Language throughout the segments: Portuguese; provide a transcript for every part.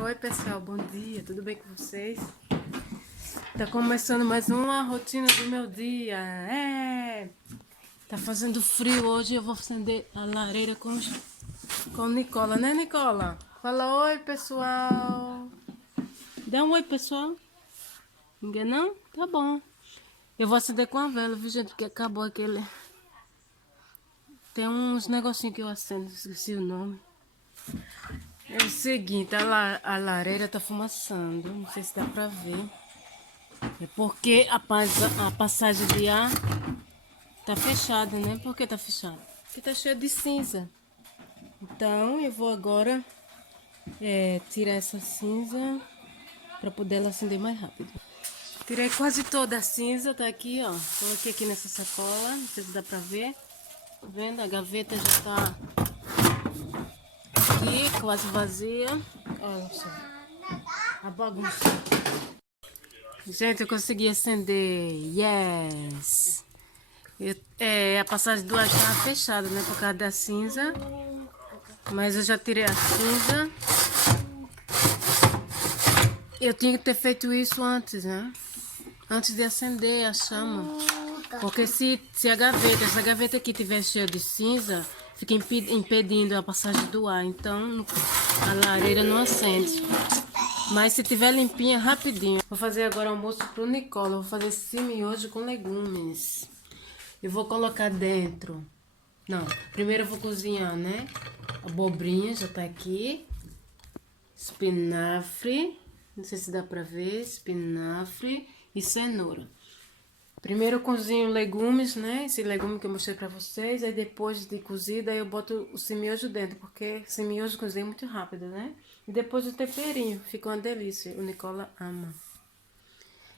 Oi pessoal, bom dia, tudo bem com vocês? Tá começando mais uma rotina do meu dia. Tá fazendo frio hoje, eu vou acender a lareira com Nicola, né Nicola? Fala oi pessoal. Dá um oi pessoal. Ninguém não? Tá bom. Eu vou acender com a vela, viu gente, porque acabou aquele... Tem uns negocinhos que eu acendo, esqueci o nome. É o seguinte, a lareira tá fumaçando, não sei se dá pra ver. É porque a passagem de ar tá fechada, né? Por que tá fechada? Porque tá cheia de cinza. Então eu vou agora tirar essa cinza para poder ela acender mais rápido. Tirei quase toda a cinza, tá aqui, ó. Coloquei aqui nessa sacola, não sei se dá pra ver. Tá vendo? A gaveta já tá aqui, quase vazia. Olha só, a bagunça. Gente, eu consegui acender. Yes! A passagem do ar estava fechada, né? Por causa da cinza. Mas eu já tirei a cinza. Eu tinha que ter feito isso antes, né? Antes de acender a chama. Porque se essa gaveta aqui estiver cheia de cinza, fica impedindo a passagem do ar. Então a lareira não acende. Mas se tiver limpinha, rapidinho. Vou fazer agora almoço pro Nicola. Vou fazer esse miojo com legumes. Eu vou colocar dentro. Não, primeiro eu vou cozinhar, né? Abobrinha já tá aqui. Espinafre. Não sei se dá pra ver. Espinafre e cenoura. Primeiro eu cozinho legumes, né? Esse legume que eu mostrei pra vocês. Aí depois de cozido, aí eu boto o semiojo dentro. Porque semiojo cozinha muito rápido, né? E depois o temperinho. Fica uma delícia. O Nicola ama.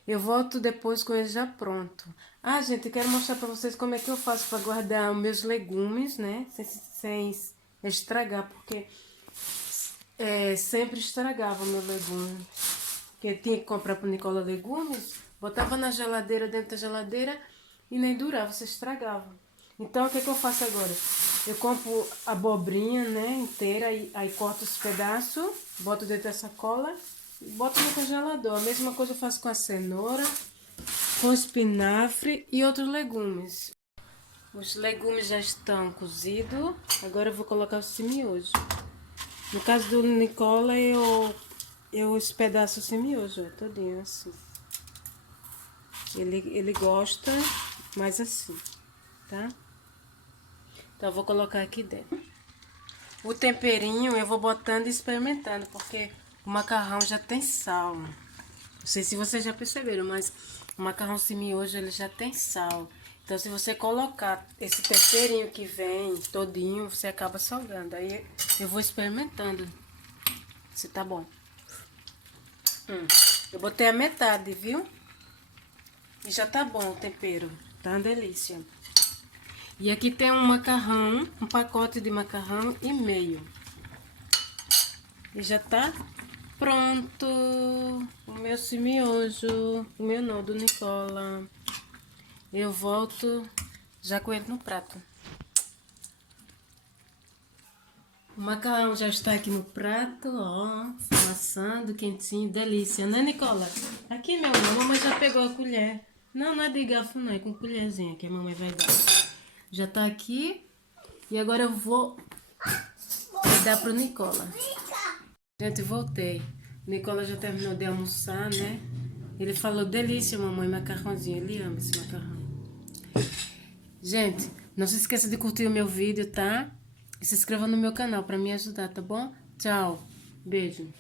Eu volto depois com ele já pronto. Ah, gente, eu quero mostrar pra vocês como é que eu faço pra guardar os meus legumes, né? Sem estragar, porque sempre estragava o meu legume. Porque eu tinha que comprar pro Nicola legumes, botava na geladeira, dentro da geladeira, e nem durava, você estragava. Então, o que eu faço agora? Eu compro a abobrinha, né, inteira, aí corto os pedaços, boto dentro da sacola e boto no congelador. A mesma coisa eu faço com a cenoura, com espinafre e outros legumes. Os legumes já estão cozidos, agora eu vou colocar o miojo. No caso do Nicola, eu espedaço esse miojo, ó, todinho assim. Ele gosta mais assim, tá? Então eu vou colocar aqui dentro. O temperinho eu vou botando e experimentando, porque o macarrão já tem sal. Não sei se vocês já perceberam, mas o macarrão sem miojo ele já tem sal. Então se você colocar esse temperinho que vem todinho, você acaba salgando. Aí eu vou experimentando se tá bom. Eu botei a metade, viu? E já tá bom o tempero. Tá uma delícia. E aqui tem um macarrão, um pacote de macarrão e meio. E já tá pronto o meu miojo. O meu não, do Nicola. Eu volto já com ele no prato. O macarrão já está aqui no prato, ó. Assando, quentinho, delícia, né, Nicola? Aqui, meu amor, a mamãe já pegou a colher. Não, não é de garfo, não, é com colherzinha que a mamãe vai dar. Já tá aqui. E agora eu vou dar pro Nicola. Gente, voltei. O Nicola já terminou de almoçar, né? Ele falou, delícia, mamãe, macarrãozinho. Ele ama esse macarrão. Gente, não se esqueça de curtir o meu vídeo, tá? E se inscreva no meu canal pra me ajudar, tá bom? Tchau. Beijo.